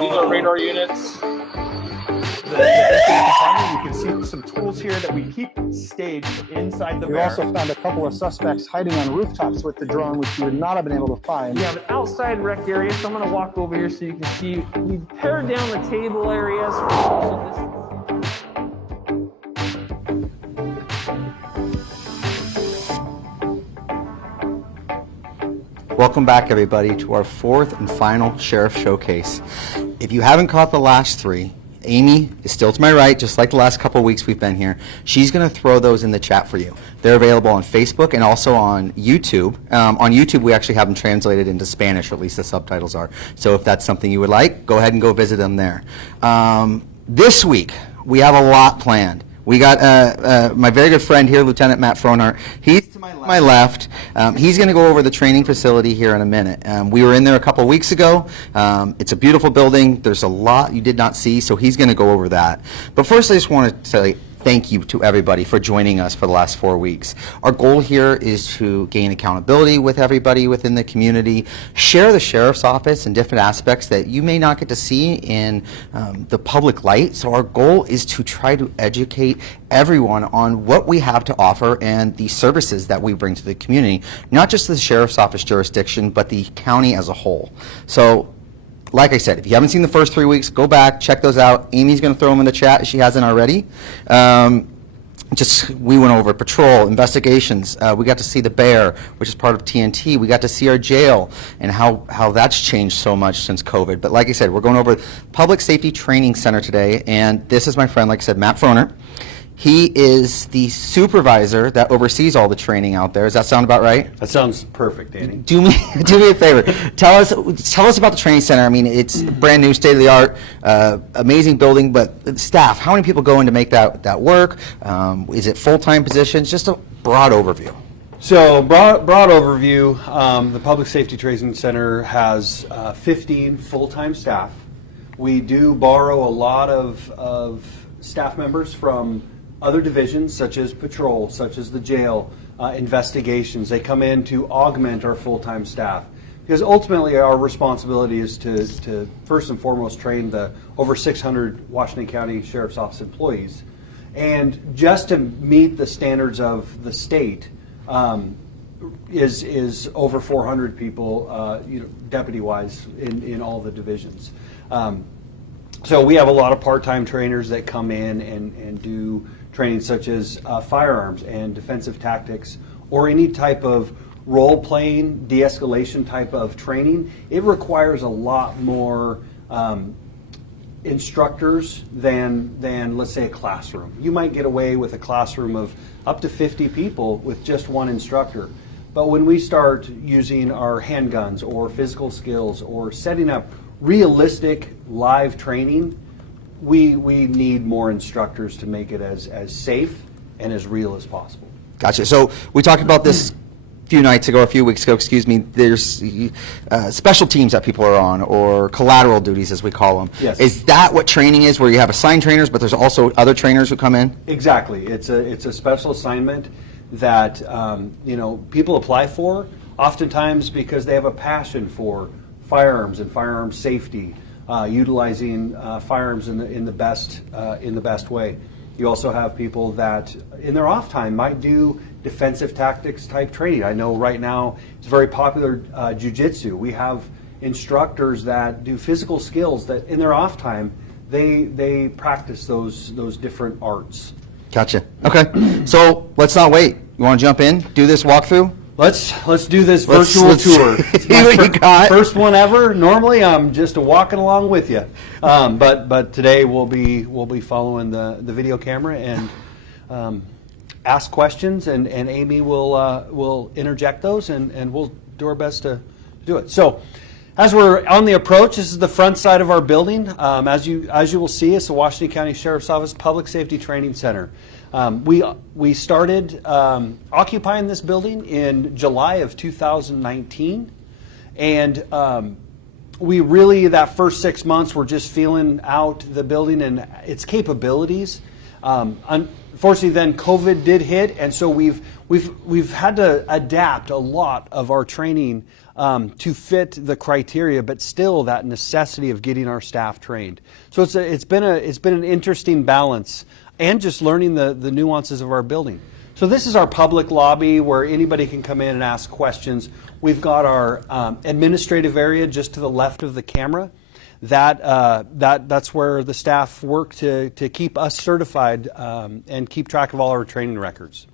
These are radar units. You can see some tools here that we keep staged inside the We bear. also found a couple of suspects hiding on rooftops with the drone, which we would not have been able to find. We have an outside rec area, so I'm going to walk over here so you can see. We've pared down the table areas. Welcome back, everybody, to our fourth and final Sheriff Showcase. If you haven't caught the last three, Amy is still to my right, just like the last couple of weeks we've been here. She's going to throw those in the chat for you. They're available on Facebook and also on YouTube. On YouTube, we actually have them translated into Spanish, or at least the subtitles are. So if that's something you would like, go ahead and go visit them there. This week, we have a lot planned. We got my very good friend here, Lieutenant Matt Frohnart. He's to my left. He's going to go over the training facility here in a minute. We were in there a couple weeks ago. It's a beautiful building. There's a lot you did not see, so he's going to go over that. But first, I just want to say thank you to everybody for joining us for the last 4 weeks. Our goal here is to gain accountability with everybody within the community, share the Sheriff's Office and different aspects that you may not get to see in the public light. So our goal is to try to educate everyone on what we have to offer and the services that we bring to the community, not just the Sheriff's Office jurisdiction, but the county as a whole. So, like I said, if you haven't seen the first 3 weeks, go back, check those out. Amy's going to throw them in the chat if she hasn't already. We went over patrol, investigations. We got to see the bear, which is part of TNT. We got to see our jail and how that's changed so much since COVID. But like I said, we're going over Public Safety Training Center today, and this is my friend, like I said, Matt Frohnart. He is the supervisor that oversees all the training out there. Does that sound about right? That sounds perfect, Danny. Do me a favor. Tell us about the training center. I mean, it's brand new, state of the art, amazing building. But staff, how many people go in to make that work? Is it full-time positions? Just a broad overview. So broad overview. The Public Safety Training Center has 15 full-time staff. We do borrow a lot of staff members from other divisions, such as patrol, such as the jail, investigations. They come in to augment our full-time staff, because ultimately our responsibility is to first and foremost train the over 600 Washington County Sheriff's Office employees. And just to meet the standards of the state is over 400 people, deputy-wise, in all the divisions. So we have a lot of part-time trainers that come in and do training such as firearms and defensive tactics, or any type of role-playing, de-escalation type of training. It requires a lot more instructors than, let's say, a classroom. You might get away with a classroom of up to 50 people with just one instructor. But when we start using our handguns or physical skills or setting up realistic live training, we need more instructors to make it as safe and as real as possible. Gotcha. So we talked about this a few weeks ago, excuse me. There's special teams that people are on, or collateral duties as we call them. Yes. Is that what training is, where you have assigned trainers, but there's also other trainers who come in? Exactly. It's a special assignment that people apply for, oftentimes because they have a passion for firearms and firearm safety, utilizing firearms in the best way. You also have people that in their off time might do defensive tactics type training. I know right now it's very popular jiu-jitsu. We have instructors that do physical skills that in their off time they practice those different arts. Gotcha. Okay. So let's not wait. You want to jump in, do this walkthrough? Let's do this virtual tour. It's See what you got. First one ever. Normally I'm just walking along with you, but today we'll be following the video camera and ask questions, and Amy will interject those, and we'll do our best to do it. So, as we're on the approach, this is the front side of our building. As you will see, it's the Washington County Sheriff's Office Public Safety Training Center. We started occupying this building in July of 2019, and we really, that first 6 months, were just feeling out the building and its capabilities. Fortunately, then COVID did hit, and so we've had to adapt a lot of our training to fit the criteria, but still that necessity of getting our staff trained. So it's been an interesting balance, and just learning the nuances of our building. So this is our public lobby where anybody can come in and ask questions. We've got our administrative area just to the left of the camera. That's where the staff work to keep us certified and keep track of all our training records.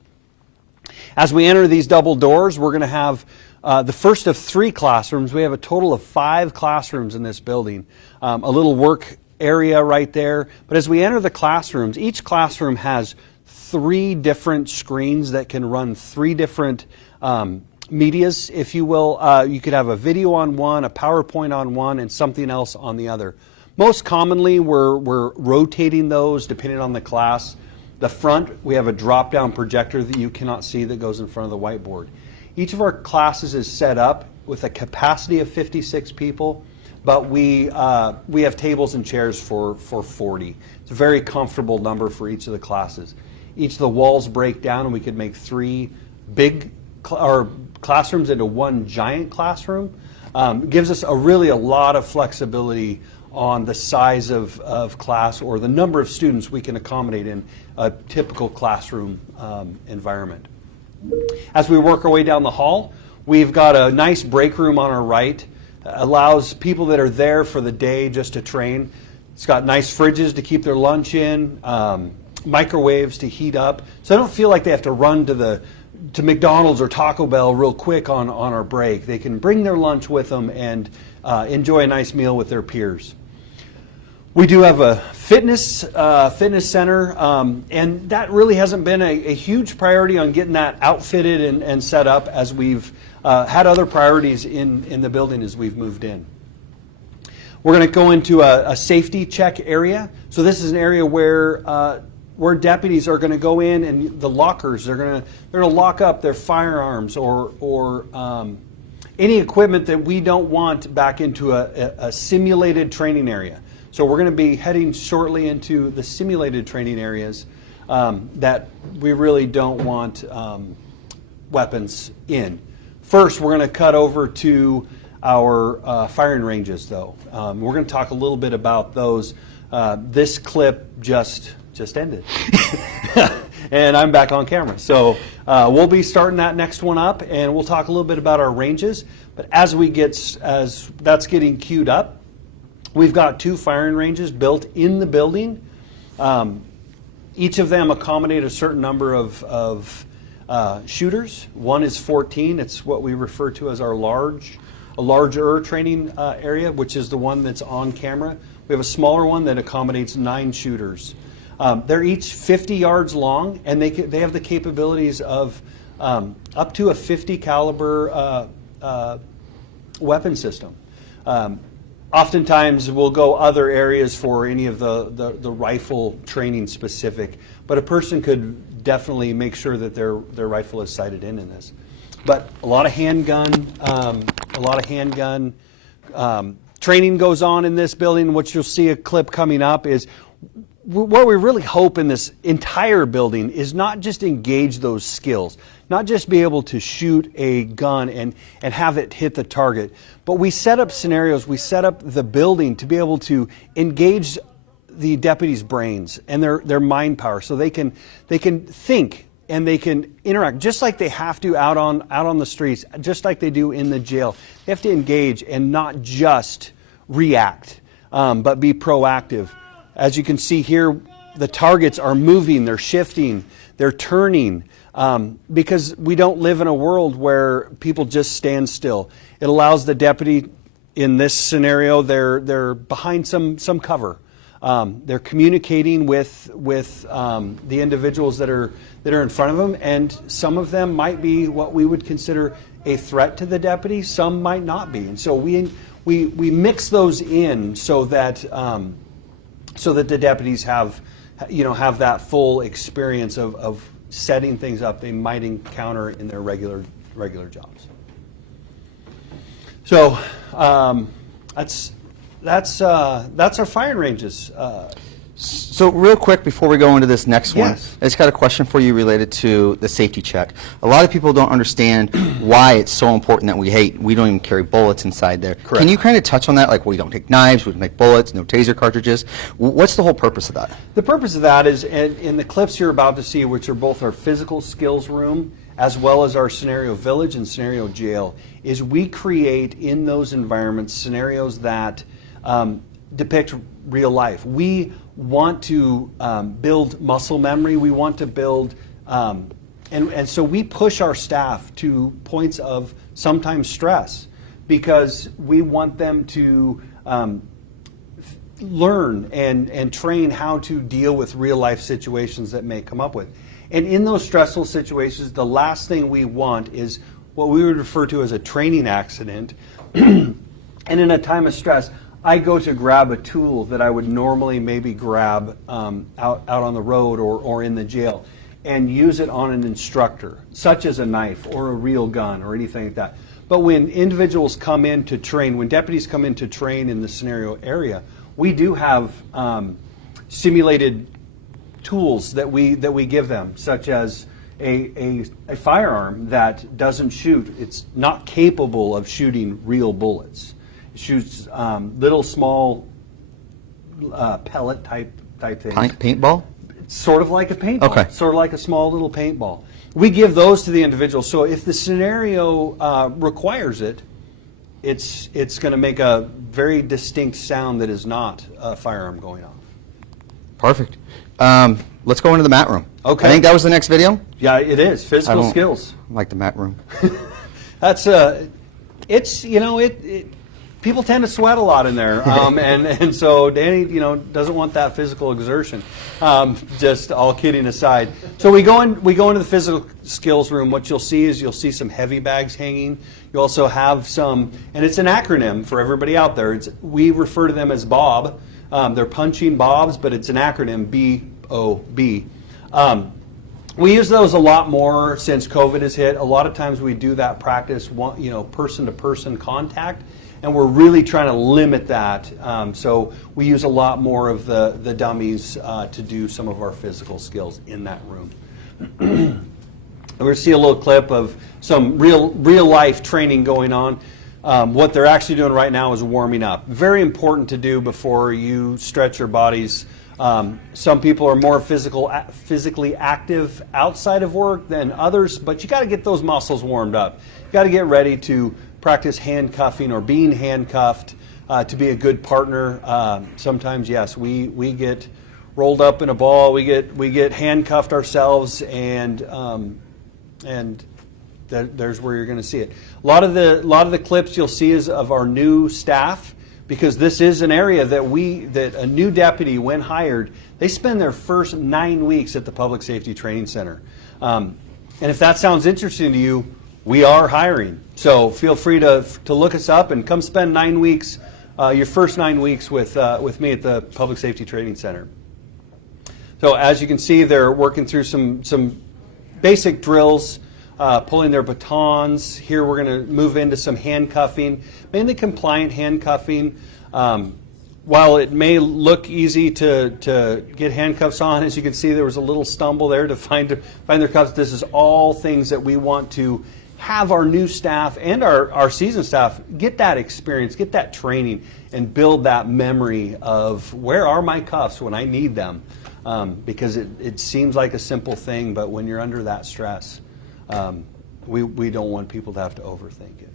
As we enter these double doors, we're going to have the first of 3 classrooms. We have a total of 5 classrooms in this building. A little work area right there. But as we enter the classrooms, each classroom has 3 different screens that can run 3 different medias, if you will. You could have a video on one, a PowerPoint on one, and something else on the other. Most commonly, we're rotating those depending on the class. The front, we have a drop-down projector that you cannot see that goes in front of the whiteboard. Each of our classes is set up with a capacity of 56 people, but we have tables and chairs for 40. It's a very comfortable number for each of the classes. Each of the walls break down, and we could make 3 big classrooms into 1 giant classroom. Gives us a lot of flexibility on the size of class or the number of students we can accommodate in a typical classroom environment. As we work our way down the hall, we've got a nice break room on our right. Allows people that are there for the day just to train. It's got nice fridges to keep their lunch in, microwaves to heat up, so they don't feel like they have to run to McDonald's or Taco Bell real quick on our break. They can bring their lunch with them and enjoy a nice meal with their peers. We do have a fitness center, and that really hasn't been a huge priority on getting that outfitted and set up, as we've had other priorities in the building as we've moved in. We're going to go into a safety check area. So this is an area where deputies are going to go in, and the lockers, they're going to lock up their firearms or any equipment that we don't want back into a simulated training area. So we're going to be heading shortly into the simulated training areas that we really don't want weapons in. First, we're going to cut over to our firing ranges, though. We're going to talk a little bit about those. This clip just ended, and I'm back on camera. So we'll be starting that next one up, and we'll talk a little bit about our ranges. But as that's getting queued up, we've got 2 firing ranges built in the building. Each of them accommodate a certain number of shooters. One is 14. It's what we refer to as our larger training area, which is the one that's on camera. We have a smaller one that accommodates 9 shooters. They're each 50 yards long, and they have the capabilities of up to a 50 caliber weapon system. Oftentimes we'll go other areas for any of the rifle training specific, but a person could definitely make sure that their rifle is sighted in this. But a lot of handgun training goes on in this building. What you'll see a clip coming up is what we really hope in this entire building is not just engage those skills, not just be able to shoot a gun and have it hit the target, but we set up scenarios, we set up the building to be able to engage the deputies' brains and their mind power, so they can think and they can interact just like they have to out on the streets, just like they do in the jail. They have to engage and not just react, but be proactive. As you can see here, the targets are moving, they're shifting, they're turning, because we don't live in a world where people just stand still. It allows the deputy, in this scenario, they're behind some cover. They're communicating with the individuals that are in front of them, and some of them might be what we would consider a threat to the deputy. Some might not be, and so we mix those in so that the deputies have that full experience of setting things up they might encounter in their regular jobs. So that's our firing ranges. So real quick before we go into this next one, Yes. I just got a question for you related to the safety check. A lot of people don't understand why it's so important that we don't even carry bullets inside there. Correct. Can you kind of touch on that? Like we don't take knives, we don't take bullets, no taser cartridges. What's the whole purpose of that? The purpose of that is, in the clips you're about to see, which are both our physical skills room as well as our scenario village and scenario jail, is we create in those environments scenarios that depict real life. We want to build muscle memory. We want to build, and so we push our staff to points of sometimes stress because we want them to learn and train how to deal with real life situations that may come up with. And in those stressful situations, the last thing we want is what we would refer to as a training accident. And in a time of stress, I go to grab a tool that I would normally maybe grab out on the road or in the jail and use it on an instructor, such as a knife or a real gun or anything like that. But when individuals come in to train, when deputies come in to train in the scenario area, we do have simulated tools that we give them, such as a firearm that doesn't shoot. It's not capable of shooting real bullets. It shoots little small pellet type things. Paintball? Sort of like a paintball. Okay. Sort of like a small little paintball. We give those to the individual. So if the scenario requires it, it's going to make a very distinct sound that is not a firearm going off. Perfect. Let's go into the mat room. Okay. I think that was the next video. Yeah, it is I physical don't skills. like the mat room. That's it's people tend to sweat a lot in there, and so Danny doesn't want that physical exertion. Just all kidding aside, so we go into the physical skills room. What you'll see is some heavy bags hanging. You also have some, and it's an acronym for everybody out there. We refer to them as BOB. They're punching bobs, but it's an acronym, BOB. We use those a lot more since COVID has hit. A lot of times we do that practice, person-to-person contact, and we're really trying to limit that. So we use a lot more of the dummies to do some of our physical skills in that room. We're going to see a little clip of some real life training going on. What they're actually doing right now is warming up. Very important to do before you stretch your bodies. Some people are more physically active outside of work than others, but you got to get those muscles warmed up. You got to get ready to practice handcuffing or being handcuffed to be a good partner. Sometimes, yes, we get rolled up in a ball. We get handcuffed ourselves, and there's where you're going to see it. A lot of the clips you'll see is of our new staff, because this is an area that a new deputy, when hired, they spend their first 9 weeks at the Public Safety Training Center. And if that sounds interesting to you, we are hiring. So feel free to look us up and come spend 9 weeks, your first 9 weeks with me at the Public Safety Training Center. So as you can see, they're working through some basic drills, pulling their batons. Here we're going to move into some handcuffing, mainly compliant handcuffing. While it may look easy to get handcuffs on, as you can see, there was a little stumble there to find their cuffs. This is all things that we want to have our new staff and our seasoned staff get that experience, get that training, and build that memory of where are my cuffs when I need them. Because it seems like a simple thing, but when you're under that stress, we don't want people to have to overthink it.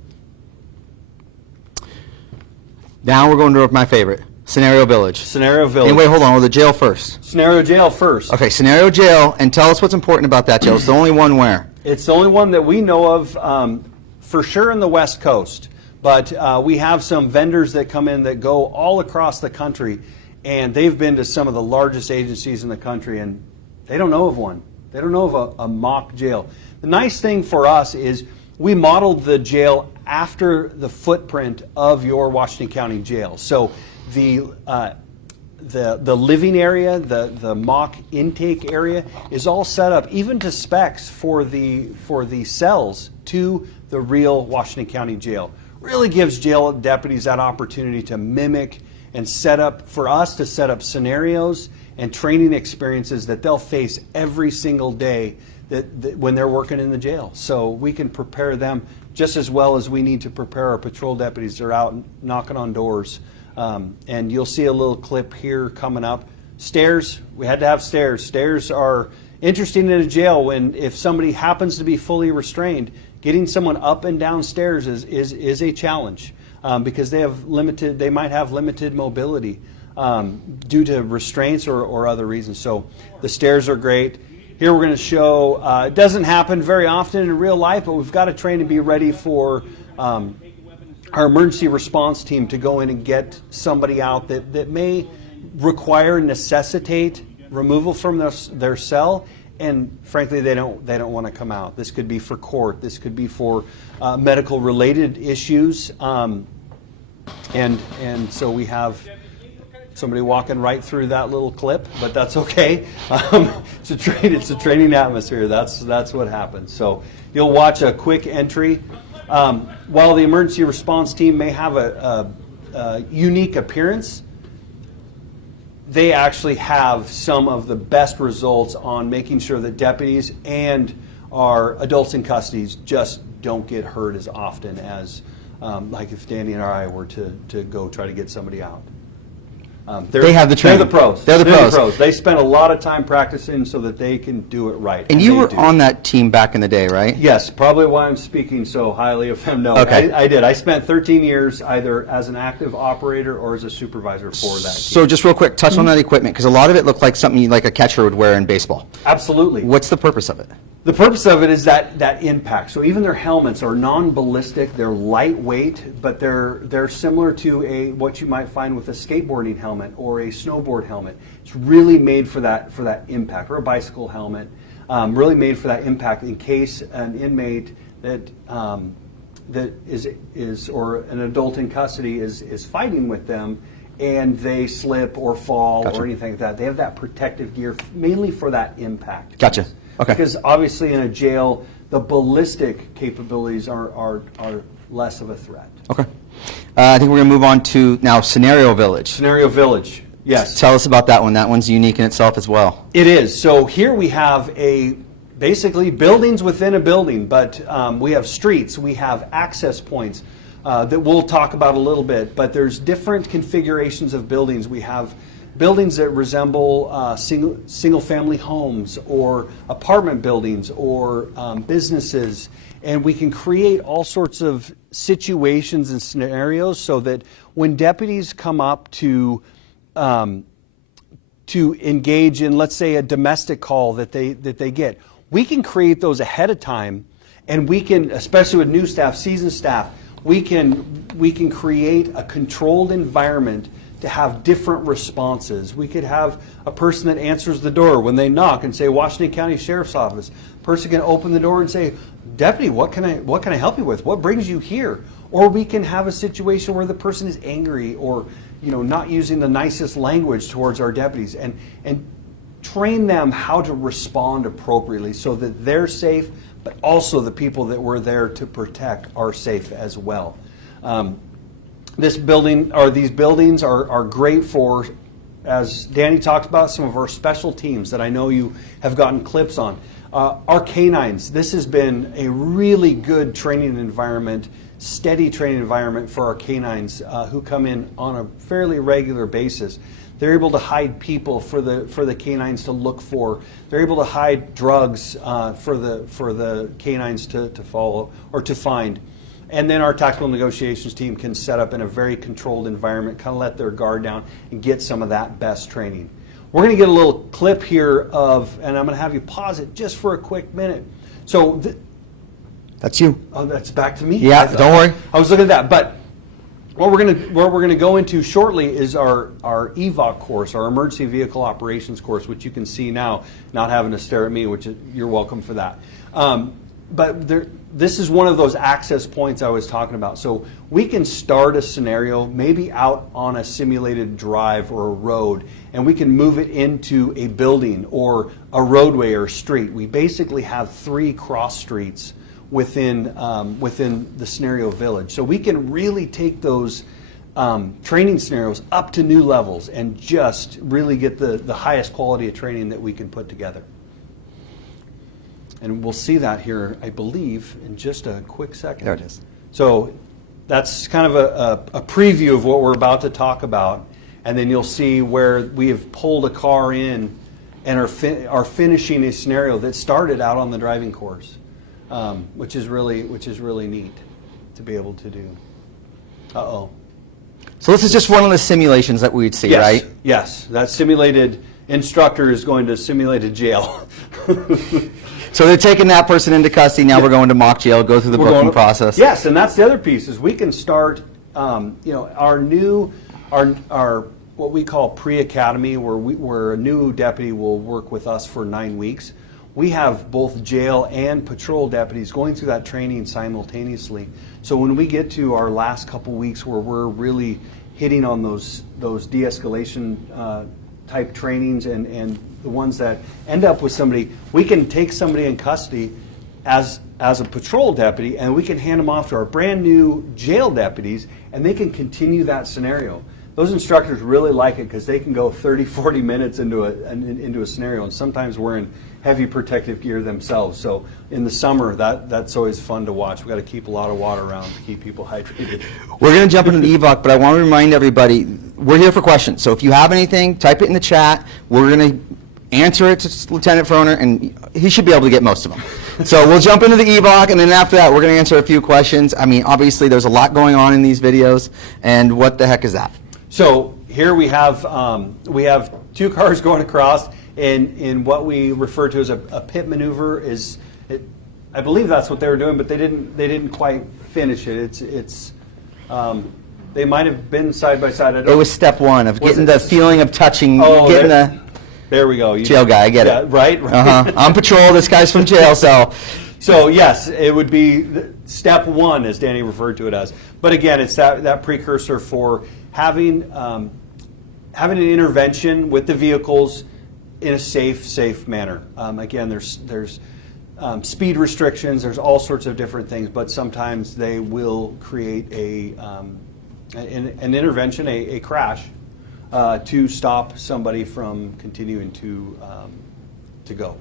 Now we're going to my favorite, Scenario Village. Scenario Village. Anyway, hold on, we're the jail first. Scenario Jail first. Okay, Scenario Jail, and tell us what's important about that jail. It's the only one where? It's the only one that we know of for sure in the West Coast. But we have some vendors that come in that go all across the country, and they've been to some of the largest agencies in the country, and they don't know of one. They don't know of a mock jail. The nice thing for us is we modeled the jail after the footprint of your Washington County jail. So the living area, the mock intake area is all set up, even to specs for the cells to the real Washington County jail. Really gives jail deputies that opportunity to mimic and set up scenarios and training experiences that they'll face every single day that when they're working in the jail. So we can prepare them just as well as we need to prepare our patrol deputies. They're out knocking on doors. And you'll see a little clip here coming up. Stairs, we had to have stairs. Stairs are interesting in a jail if somebody happens to be fully restrained, getting someone up and down stairs is a challenge because they might have limited mobility due to restraints or other reasons. So the stairs are great. Here we're going to show, it doesn't happen very often in real life, but we've got to train and be ready for our emergency response team to go in and get somebody out that may require, necessitate removal from their cell, and frankly they don't want to come out. This could be for court, this could be for medical related issues, and so we have somebody walking right through that little clip, but that's okay. It's a training atmosphere. That's what happens. So you'll watch a quick entry. While the emergency response team may have a unique appearance, they actually have some of the best results on making sure that deputies and our adults in custody just don't get hurt as often as like if Danny and I were to go try to get somebody out. They have the training. They're the pros. They're the pros. They spend a lot of time practicing so that they can do it right. And you were on that team back in the day, right? Yes, probably why I'm speaking so highly of them. No, okay. I did. I spent 13 years either as an active operator or as a supervisor for that team. So just real quick, touch on that equipment, because a lot of it looked like something like a catcher would wear in baseball. Absolutely. What's the purpose of it? The purpose of it is that impact. So even their helmets are non-ballistic. They're lightweight, but they're similar to what you might find with a skateboarding helmet or a snowboard helmet. It's really made for that impact, or a bicycle helmet, really made for that impact in case an inmate that is or an adult in custody is fighting with them and they slip or fall or anything like that. They have that protective gear mainly for that impact. Gotcha. Okay. Because obviously in a jail, the ballistic capabilities are less of a threat. Okay. I think we're going to move on to now Scenario Village. Scenario Village, yes. Tell us about that one. That one's unique in itself as well. It is. So here we have basically buildings within a building, but we have streets, we have access points that we'll talk about a little bit, but there's different configurations of buildings. We have buildings that resemble single-family homes or apartment buildings or businesses, and we can create all sorts of situations and scenarios so that when deputies come up to engage in, let's say, a domestic call that they get, we can create those ahead of time, and we can, especially with new staff, seasoned staff, we can create a controlled environment to have different responses. We could have a person that answers the door when they knock and say, Washington County Sheriff's Office. Person can open the door and say, Deputy, what can I help you with? What brings you here? Or we can have a situation where the person is angry or not using the nicest language towards our deputies, and train them how to respond appropriately so that they're safe, but also the people that we're there to protect are safe as well. This building, or these buildings are great for, as Danny talked about, some of our special teams that I know you have gotten clips on. Our canines, this has been a really good training environment, steady training environment for our canines who come in on a fairly regular basis. They're able to hide people for the canines to look for. They're able to hide drugs for the canines to follow or to find. And then our tactical negotiations team can set up in a very controlled environment, kind of let their guard down and get some of that best training. We're going to get a little clip here and I'm going to have you pause it just for a quick minute. So that's you. Oh, that's back to me? Yeah, don't worry. I was looking at that. But what we're going to go into shortly is our EVOC course, our Emergency Vehicle Operations course, which you can see now, not having to stare at me, which you're welcome for that. But this is one of those access points I was talking about. So we can start a scenario maybe out on a simulated drive or a road, and we can move it into a building or a roadway or street. We basically have 3 cross streets within the Scenario Village. So we can really take those training scenarios up to new levels and just really get the highest quality of training that we can put together. And we'll see that here, I believe, in just a quick second. There it is. So that's kind of a preview of what we're about to talk about. And then you'll see where we have pulled a car in and are finishing a scenario that started out on the driving course, which is really neat to be able to do. Uh-oh. So this is just one of the simulations that we would see, Yes, right? yes. That simulated instructor is going to simulated jail. So they're taking that person into custody. Now we're going to mock jail, go through the booking process. Yes, and that's the other piece is we can start, our what we call pre-academy, where a new deputy will work with us for 9 weeks. We have both jail and patrol deputies going through that training simultaneously. So when we get to our last couple weeks where we're really hitting on those de-escalation type trainings and the ones that end up with somebody, we can take somebody in custody as a patrol deputy, and we can hand them off to our brand new jail deputies, and they can continue that scenario. Those instructors really like it because they can go 30, 40 minutes into a scenario, and sometimes wearing heavy protective gear themselves. So in the summer, that's always fun to watch. We've got to keep a lot of water around to keep people hydrated. We're going to jump into the EVOC, but I want to remind everybody, we're here for questions. So if you have anything, type it in the chat. We're going to answer it to Lieutenant Frohner, and he should be able to get most of them. So we'll jump into the EVOC, and then after that, we're going to answer a few questions. I mean, obviously, there's a lot going on in these videos, and what the heck is that? So here we have 2 cars going across in what we refer to as a pit maneuver. I believe that's what they were doing, but they didn't quite finish it. They might have been side by side. It was step 1 of getting the feeling of touching, getting the there we go. jail guy. I get it. Right. I'm patrol. This guy's from jail, so. So yes, it would be step 1, as Danny referred to it as. But again, it's that precursor for having an intervention with the vehicles in a safe manner. Again, there's speed restrictions. There's all sorts of different things, but sometimes they will create an intervention, a crash, to stop somebody from continuing to go.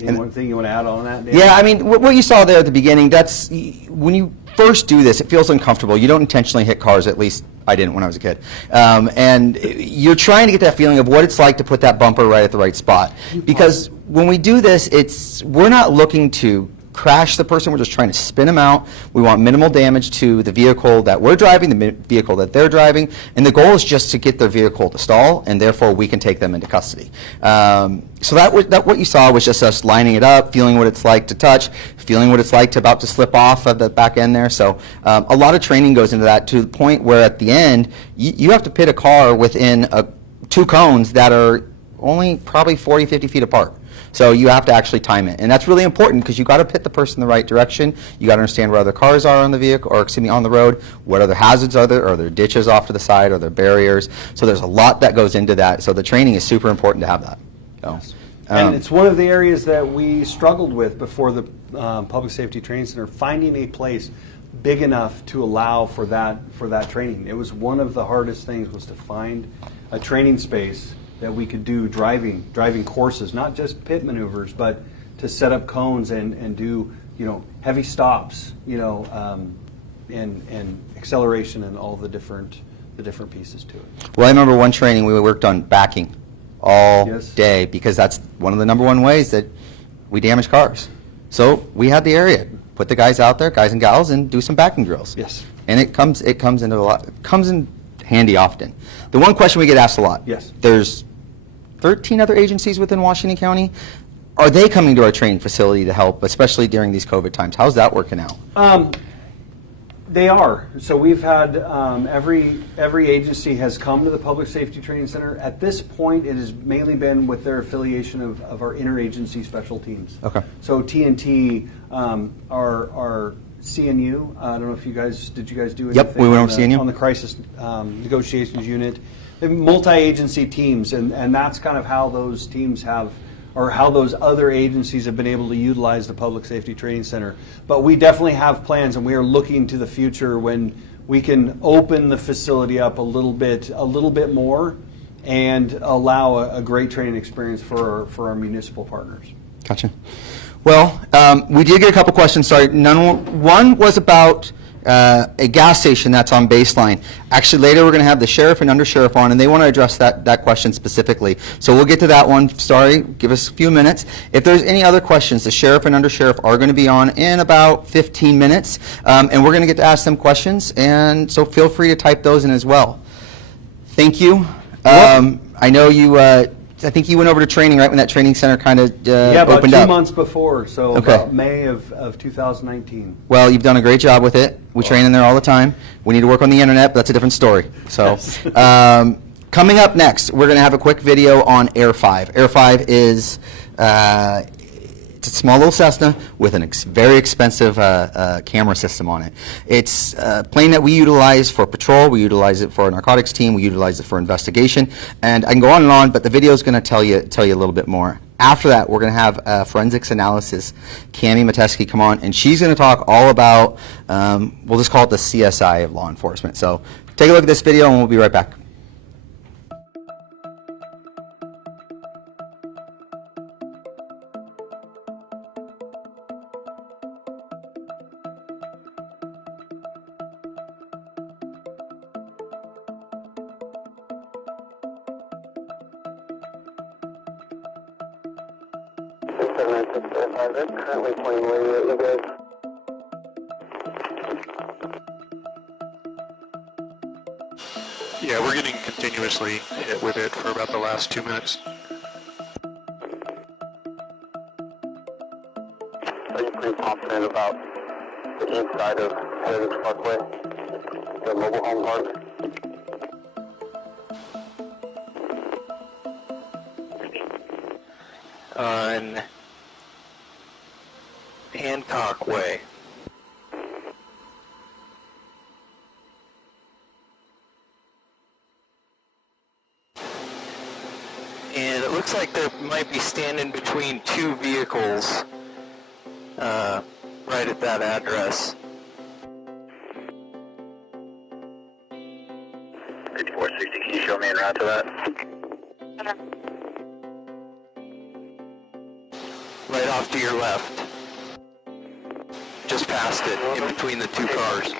One thing you want to add on that, Dan? Yeah, I mean, what you saw there at the beginning, that's, when you first do this, it feels uncomfortable. You don't intentionally hit cars, at least I didn't when I was a kid. And you're trying to get that feeling of what it's like to put that bumper right at the right spot. Because when we do this, we're not looking to crash the person, we're just trying to spin them out. We want minimal damage to the vehicle that we're driving, the vehicle that they're driving, and the goal is just to get their vehicle to stall, and therefore we can take them into custody. So that what you saw was just us lining it up, feeling what it's like to touch, feeling what it's like to about to slip off of the back end there. So a lot of training goes into that, to the point where at the end, you have to pit a car within 2 cones that are only probably 40, 50 feet apart. So you have to actually time it, and that's really important because you got to pit the person in the right direction. You got to understand where other cars are on the vehicle, or excuse me, on the road. What other hazards are there? Are there ditches off to the side? Are there barriers? So there's a lot that goes into that. So the training is super important to have that. So, and it's one of the areas that we struggled with before the Public Safety Training Center, finding a place big enough to allow for that training. It was one of the hardest things, was to find a training space that we could do driving courses, not just pit maneuvers, but to set up cones and do heavy stops, and acceleration and all the different pieces to it. Well, I remember one training we worked on backing all Yes. day, because that's one of the #1 ways that we damage cars. So we had the area, put the guys out there, guys and gals, and do some backing drills. Yes. And it comes in handy often. The one question we get asked a lot. Yes. There's 13 other agencies within Washington County. Are they coming to our training facility to help, especially during these COVID times? How's that working out? They are. So we've had every agency has come to the Public Safety Training Center. At this point, it has mainly been with their affiliation of our interagency special teams. Okay. So TNT, our CNU. I don't know if you guys did do anything? Yep, we went over CNU on the crisis negotiations unit. They're multi-agency teams, and that's kind of how those teams have, or how those other agencies have been able to utilize the Public Safety Training Center. But we definitely have plans, and we are looking to the future when we can open the facility up a little bit more, and allow a great training experience for our municipal partners. Gotcha. Well, we did get a couple questions. Sorry, one was about a gas station that's on Baseline. Actually, later we're going to have the sheriff and undersheriff on, and they want to address that question specifically. So we'll get to that one. Sorry, give us a few minutes. If there's any other questions, the sheriff and undersheriff are going to be on in about 15 minutes, and we're going to get to ask them questions, and so feel free to type those in as well. Thank you. I know you, I think you went over to training right when that training center kind of about opened 2 up. months before, so Okay. about May of 2019. Well, you've done a great job with it. We train in there all the time. We need to work on the internet, but that's a different story. So, coming up next, we're going to have a quick video on Air 5. Air 5 is it's a small little Cessna with a very expensive camera system on it. It's a plane that we utilize for patrol. We utilize it for our narcotics team. We utilize it for investigation. And I can go on and on, but the video is going to tell you a little bit more. After that, we're going to have forensics analysis. Cami Metesky come on, and she's going to talk all about, we'll just call it the CSI of law enforcement. So take a look at this video, and we'll be right back. Currently playing radio, you guys. Yeah, we're getting continuously hit with it for about the last 2 minutes. Are you pretty confident about the inside of Heritage Parkway, the mobile home park? On Hancock Way. And it looks like they might be standing between two vehicles right at that address. 5460, can you show me en route to that? Right off to your left. Just past it, in between the two cars.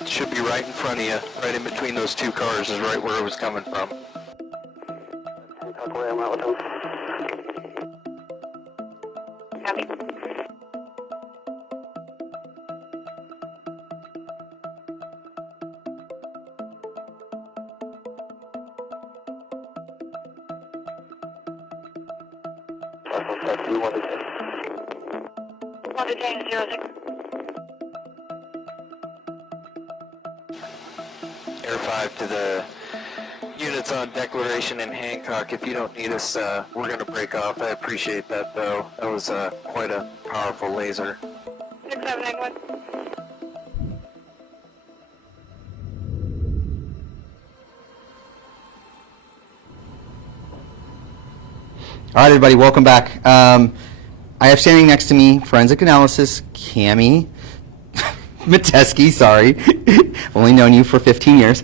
It should be right in front of you, right in between those two cars is right where it was coming from. Hancock Way, I'm out with them. Copy. One to change 06. Air 5 to the units on Declaration in Hancock. If you don't need us, we're going to break off. I appreciate that, though. That was quite a powerful laser. 6791. All right, everybody, welcome back. I have standing next to me forensic analysis, Cami Metesky, sorry. Only known you for 15 years.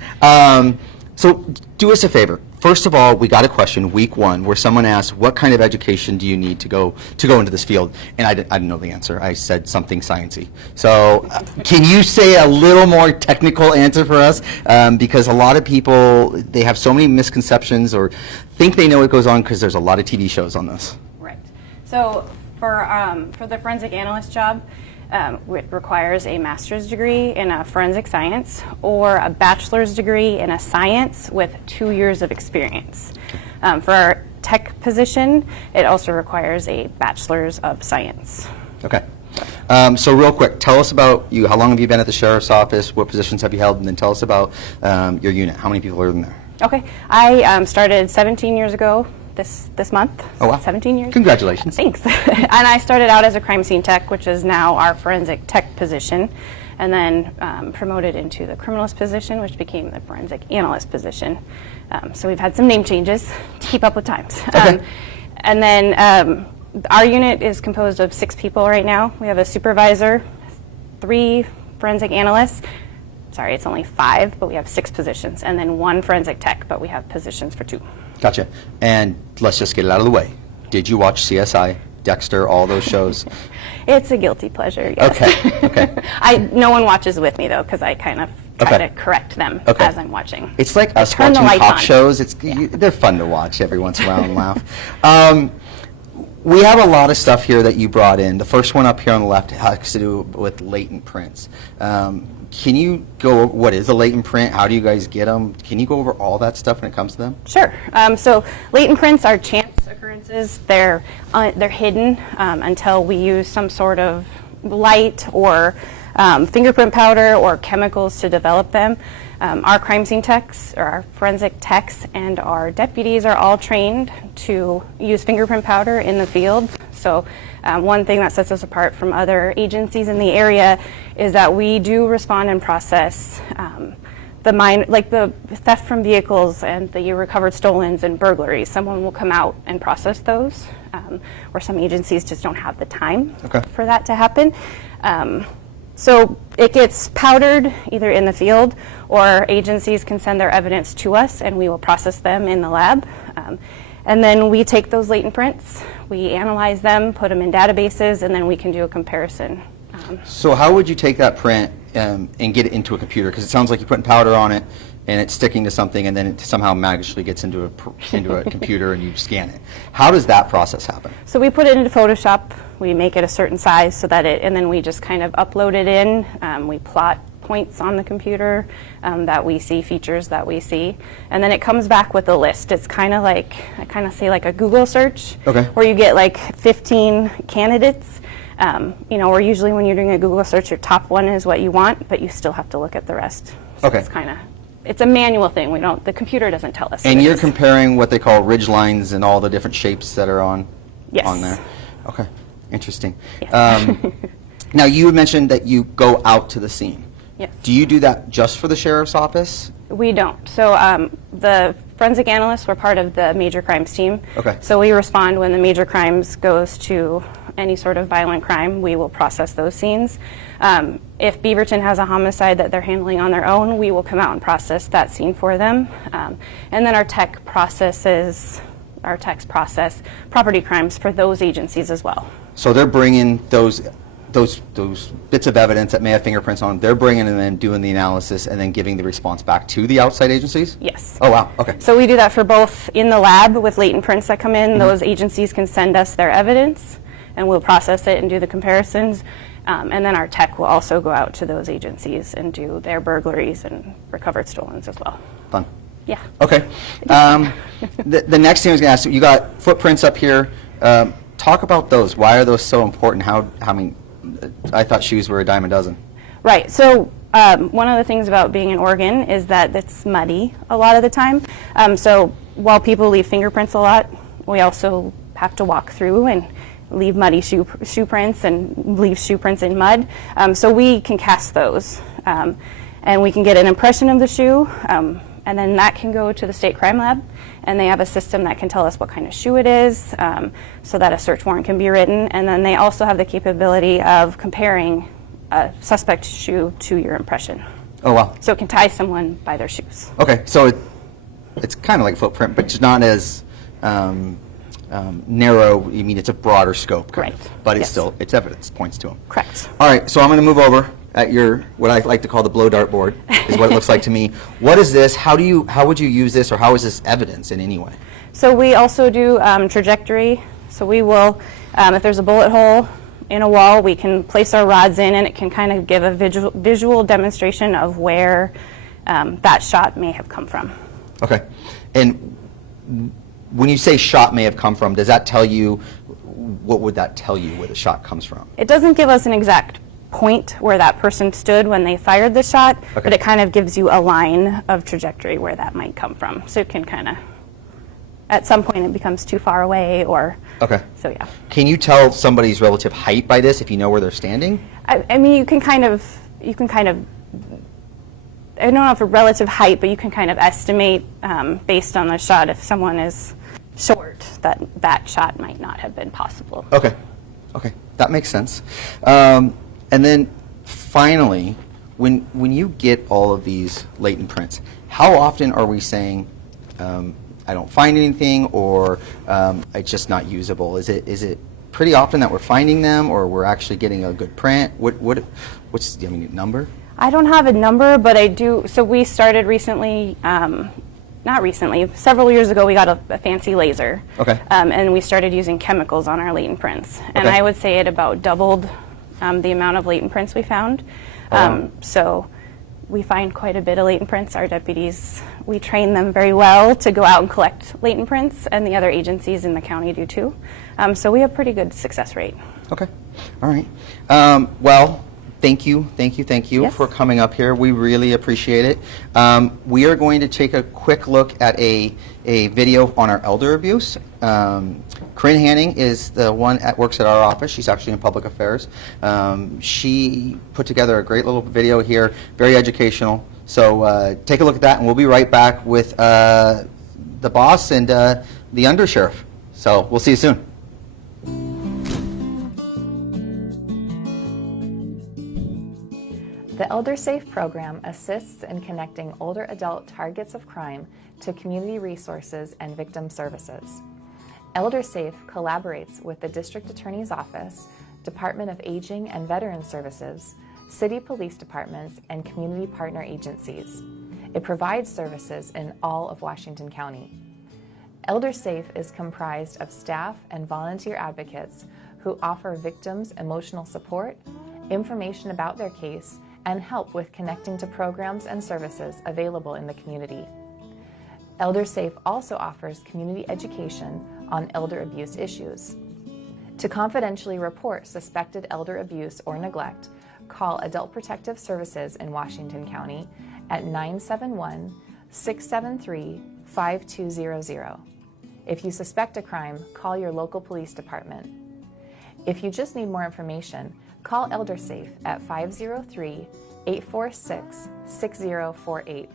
So do us a favor. First of all, we got a question week one where someone asked, what kind of education do you need to go into this field? And I didn't know the answer. I said something sciencey. So can you say a little more technical answer for us? Because a lot of people, they have so many misconceptions or think they know what goes on because there's a lot of TV shows on this. Right. So for the forensic analyst job, it requires a master's degree in a forensic science or a bachelor's degree in a science with 2 years of experience. For our tech position, it also requires a bachelor's of science. Okay. So real quick, tell us about you. How long have you been at the sheriff's office? What positions have you held? And then tell us about your unit. How many people are in there? Okay. I started 17 years ago this month. Oh, wow. 17 years. Congratulations. Thanks. And I started out as a crime scene tech, which is now our forensic tech position, and then promoted into the criminalist position, which became the forensic analyst position. So we've had some name changes to keep up with times. Okay. And then our unit is composed of 6 people right now. We have a supervisor, 3 forensic analysts. Sorry, it's only 5, but we have 6 positions, and then 1 forensic tech, but we have positions for 2. Gotcha. And let's just get it out of the way. Did you watch CSI, Dexter, all those shows? It's a guilty pleasure, yes. Okay, okay. No one watches with me, though, because I kind of try Okay. to correct them Okay. as I'm watching. It's like us Turn the watching lights talk on. shows. They're fun to watch every once in a while and laugh. We have a lot of stuff here that you brought in. The first one up here on the left has to do with latent prints. Can you go over what is a latent print? How do you guys get them? Can you go over all that stuff when it comes to them? Sure. So latent prints are chance occurrences. They're hidden until we use some sort of light or fingerprint powder or chemicals to develop them. Our crime scene techs, or our forensic techs, and our deputies are all trained to use fingerprint powder in the field. So one thing that sets us apart from other agencies in the area is that we do respond and process like the theft from vehicles and the recovered stolens and burglaries. Someone will come out and process those, where some agencies just don't have the time for that to happen. So it gets powdered either in the field, or agencies can send their evidence to us and we will process them in the lab. And then we take those latent prints, we analyze them, put them in databases, and then we can do a comparison. So how would you take that print and get it into a computer? Because it sounds like you're putting powder on it and it's sticking to something, and then it somehow magically gets into a computer and you scan it. How does that process happen? So we put it into Photoshop, we make it a certain size so that and then we just kind of upload it in. We plot points on the computer that we see, features that we see, and then it comes back with a list. It's kind of like, I kind of say like a Google search, where you get like 15 candidates. Or usually when you're doing a Google search, your top one is what you want, but you still have to look at the rest. So it's a manual thing. The computer doesn't tell us. And you're comparing what they call ridge lines and all the different shapes that are on there. Okay, interesting. Yes. Now you had mentioned that you go out to the scene. Yes. Do you do that just for the sheriff's office? We don't. So the forensic analysts were part of the major crimes team. Okay. So we respond when the major crimes goes to any sort of violent crime. We will process those scenes. If Beaverton has a homicide that they're handling on their own, we will come out and process that scene for them. And then our techs process property crimes for those agencies as well. So they're bringing those bits of evidence that may have fingerprints on them, they're bringing them in, doing the analysis, and then giving the response back to the outside agencies? Yes. Oh, wow. Okay. So we do that for both in the lab with latent prints that come in. Those agencies can send us their evidence, and we'll process it and do the comparisons. And then our tech will also go out to those agencies and do their burglaries and recovered stolens as well. Fun. Yeah. Okay. The next thing I was going to ask, you got footprints up here. Talk about those. Why are those so important? I thought shoes were a dime a dozen. Right. So one of the things about being in Oregon is that it's muddy a lot of the time. So while people leave fingerprints a lot, we also have to walk through and leave muddy shoe prints and leave shoe prints in mud. So we can cast those, and we can get an impression of the shoe, and then that can go to the state crime lab, and they have a system that can tell us what kind of shoe it is, so that a search warrant can be written. And then they also have the capability of comparing a suspect shoe to your impression. Oh, wow. So it can tie someone by their shoes. Okay, so it's kind of like footprint, but it's not as narrow. I mean, it's a broader scope, kind of, but it's still, it's evidence, points to them. Correct. All right, so I'm going to move over at what I like to call the blow dart board, is what it looks like to me. What is this? How would you use this, or how is this evidence in any way? So we also do trajectory. So we will, if there's a bullet hole in a wall, we can place our rods in, and it can kind of give a visual demonstration of where that shot may have come from. Okay. And when you say shot may have come from, does that tell you, what would that tell you where the shot comes from? It doesn't give us an exact point where that person stood when they fired the shot, but it kind of gives you a line of trajectory where that might come from. So it can kind of, at some point it becomes too far away, or, so yeah. Can you tell somebody's relative height by this if you know where they're standing? I mean, you can kind of, I don't know if a relative height, but you can kind of estimate based on the shot. If someone is short, that shot might not have been possible. Okay, that makes sense. And then finally, when you get all of these latent prints, how often are we saying, I don't find anything, or it's just not usable? Is it pretty often that we're finding them, or we're actually getting a good print? What's do you have a number? I don't have a number, but I do. So we started recently, not recently, several years ago, we got a fancy laser. Okay. And we started using chemicals on our latent prints. And Okay. I would say it about doubled the amount of latent prints we found. wow. So we find quite a bit of latent prints. Our deputies, we train them very well to go out and collect latent prints, and the other agencies in the county do too. So we have pretty good success rate. Okay. All right. Well, thank you Yes. for coming up here. We really appreciate it. We are going to take a quick look at a video on our elder abuse. Corinne Hanning is the one that works at our office. She's actually in public affairs. She put together a great little video here, very educational. So take a look at that, and we'll be right back with the boss and the undersheriff. So we'll see you soon. The Elder Safe program assists in connecting older adult targets of crime to community resources and victim services. Elder Safe collaborates with the District Attorney's Office, Department of Aging and Veteran Services, city police departments, and community partner agencies. It provides services in all of Washington County. Elder Safe is comprised of staff and volunteer advocates who offer victims emotional support, information about their case, and help with connecting to programs and services available in the community. Elder Safe also offers community education on elder abuse issues. To confidentially report suspected elder abuse or neglect, call Adult Protective Services in Washington County at 971-673-5200. If you suspect a crime, call your local police department. If you just need more information, call Elder Safe at 503-846-6048.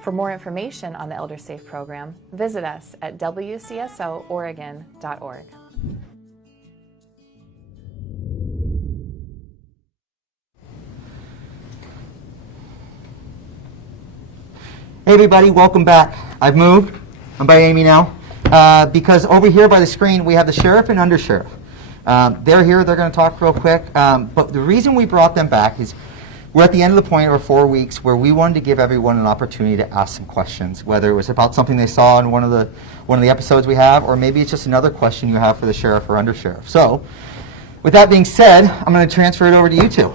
For more information on the Elder Safe program, visit us at wcsooregon.org. Hey everybody, welcome back. I've moved. I'm by Amy now. Because over here by the screen we have the sheriff and undersheriff. They're here, they're going to talk real quick. But the reason we brought them back is we're at the end of the point of our 4 weeks where we wanted to give everyone an opportunity to ask some questions, whether it was about something they saw in one of the episodes we have, or maybe it's just another question you have for the sheriff or undersheriff. So, with that being said, I'm going to transfer it over to you two.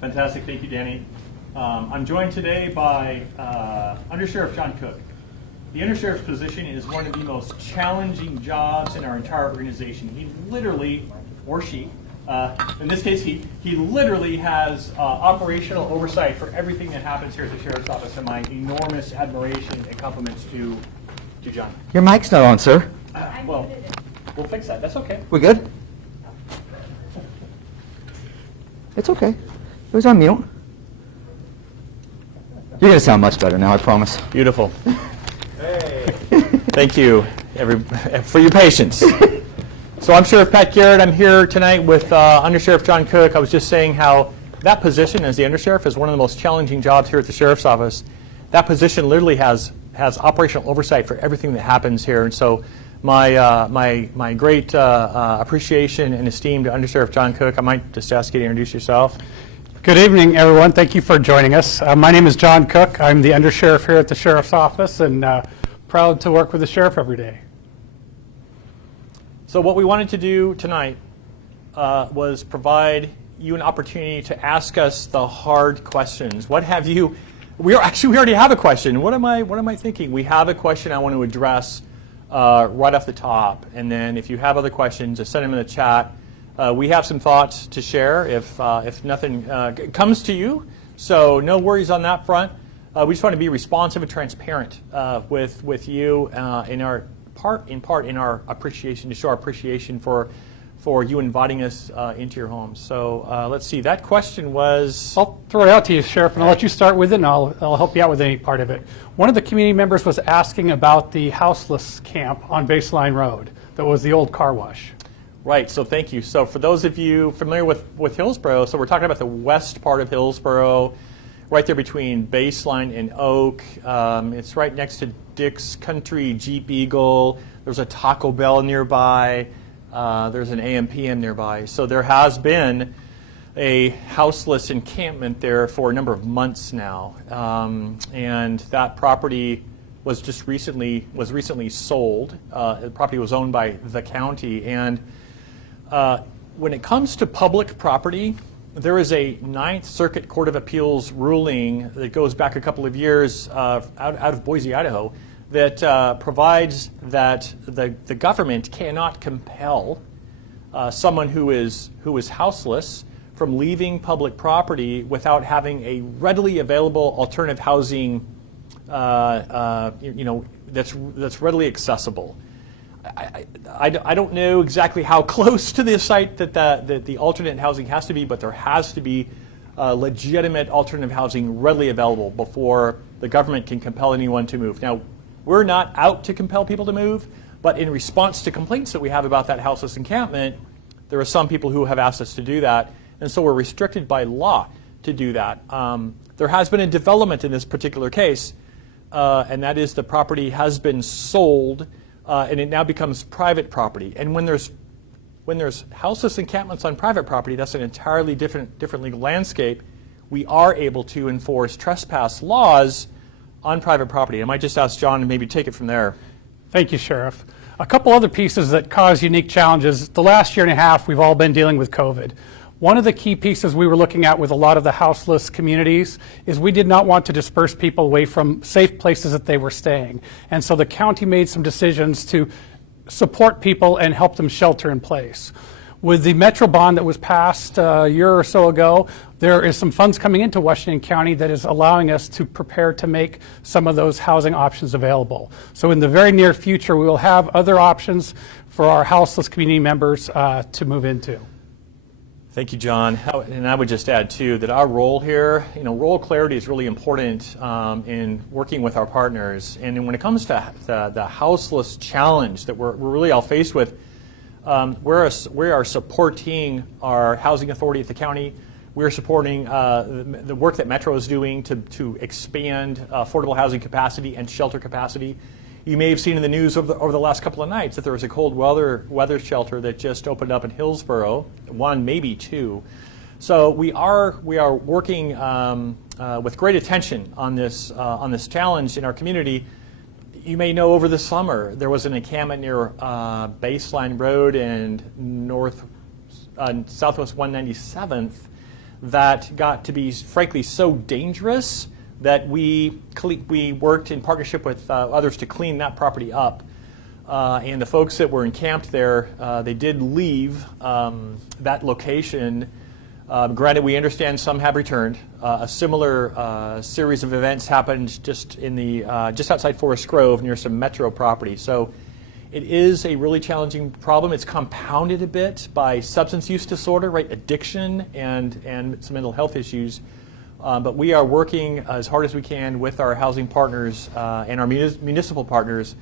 Fantastic, thank you, Danny. I'm joined today by Undersheriff John Cook. The undersheriff's position is one of the most challenging jobs in our entire organization. He literally, or she, in this case he literally has operational oversight for everything that happens here at the Sheriff's Office, and my enormous admiration and compliments to John. Your mic's not on, sir. Well, we'll fix that, that's okay. We good? It's okay. It was on mute. You're going to sound much better now, I promise. Beautiful. Thank you for your patience. So I'm Sheriff Pat Garrett. I'm here tonight with Undersheriff John Cook. I was just saying how that position as the undersheriff is one of the most challenging jobs here at the Sheriff's Office. That position literally has operational oversight for everything that happens here. And so my great appreciation and esteem to Undersheriff John Cook. I might just ask you to introduce yourself. Good evening, everyone. Thank you for joining us. My name is John Cook. I'm the undersheriff here at the Sheriff's Office, and proud to work with the sheriff every day. So what we wanted to do tonight was provide you an opportunity to ask us the hard questions. What have you? We already have a question. What am I thinking? We have a question I want to address right off the top, and then if you have other questions, just send them in the chat. We have some thoughts to share if nothing comes to you, so no worries on that front. We just want to be responsive and transparent with you in our appreciation, to show our appreciation for you inviting us into your home. So let's see. That question was. I'll throw it out to you, Sheriff, and I'll let you start with it, and I'll help you out with any part of it. One of the community members was asking about the houseless camp on Baseline Road. That was the old car wash. Right, so thank you. So for those of you familiar with Hillsborough, so we're talking about the west part of Hillsborough, right there between Baseline and Oak. It's right next to Dick's Country Jeep Eagle. There's a Taco Bell nearby. There's an AM/PM nearby. So there has been a houseless encampment there for a number of months now. And that property was recently sold. The property was owned by the county. And when it comes to public property, there is a Ninth Circuit Court of Appeals ruling that goes back a couple of years out of Boise, Idaho, that provides that the government cannot compel someone who is houseless from leaving public property without having a readily available alternative housing, that's readily accessible. I don't know exactly how close to the site that the alternate housing has to be, but there has to be legitimate alternative housing readily available before the government can compel anyone to move. Now, we're not out to compel people to move, but in response to complaints that we have about that houseless encampment, there are some people who have asked us to do that, and so we're restricted by law to do that. There has been a development in this particular case, and that is the property has been sold, and it now becomes private property. And when there's houseless encampments on private property, that's an entirely different legal landscape. We are able to enforce trespass laws on private property. I might just ask John to maybe take it from there. Thank you, Sheriff. A couple other pieces that cause unique challenges. The last year and a half, we've all been dealing with COVID. One of the key pieces we were looking at with a lot of the houseless communities is we did not want to disperse people away from safe places that they were staying. And so the county made some decisions to support people and help them shelter in place. With the Metro bond that was passed a year or so ago, there is some funds coming into Washington County that is allowing us to prepare to make some of those housing options available. So in the very near future, we will have other options for our houseless community members to move into. Thank you, John. And I would just add, too, that our role here, role clarity is really important in working with our partners. And when it comes to the houseless challenge that we're really all faced with, we are supporting our housing authority at the county. We're supporting the work that Metro is doing to expand affordable housing capacity and shelter capacity. You may have seen in the news over the last couple of nights that there was a cold weather shelter that just opened up in Hillsborough, one, maybe two. So we are working with great attention on this challenge in our community. You may know over the summer there was an encampment near Baseline Road and Southwest 197th that got to be, frankly, so dangerous that we worked in partnership with others to clean that property up. And the folks that were encamped there, they did leave that location. Granted, we understand some have returned. A similar series of events happened just outside Forest Grove near some Metro property. So it is a really challenging problem. It's compounded a bit by substance use disorder, right, addiction, and some mental health issues. But we are working as hard as we can with our housing partners and our municipal partners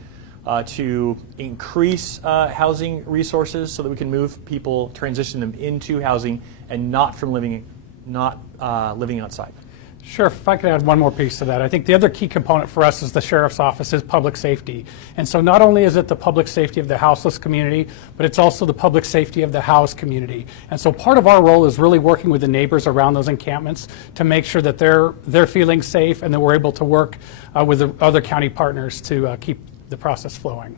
to increase housing resources so that we can move people, transition them into housing, and not living outside. Sure, if I could add one more piece to that. I think the other key component for us as the Sheriff's Office is public safety. And so not only is it the public safety of the houseless community, but it's also the public safety of the housed community. And so part of our role is really working with the neighbors around those encampments to make sure that they're feeling safe and that we're able to work with the other county partners to keep the process flowing.